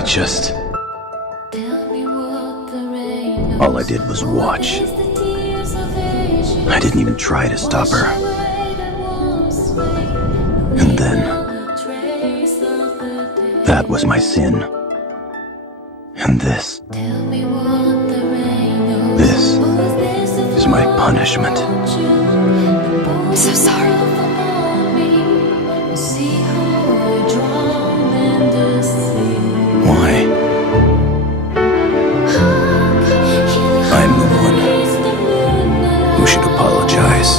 I just... All I did was watch. I didn't even try to stop her. And then... that was my sin. And this is my punishment. I'm so sorry. Why? I'm the one who should apologize.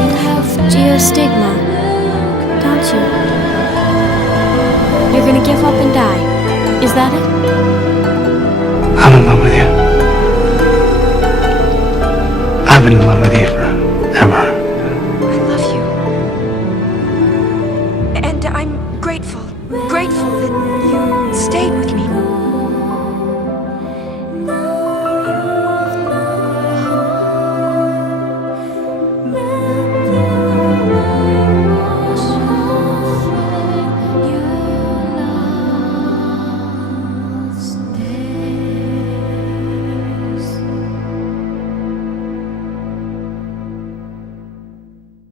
You have geostigma, don't you? You're gonna give up and die. Is that it? I'm in love with you. I've been in love with you forever.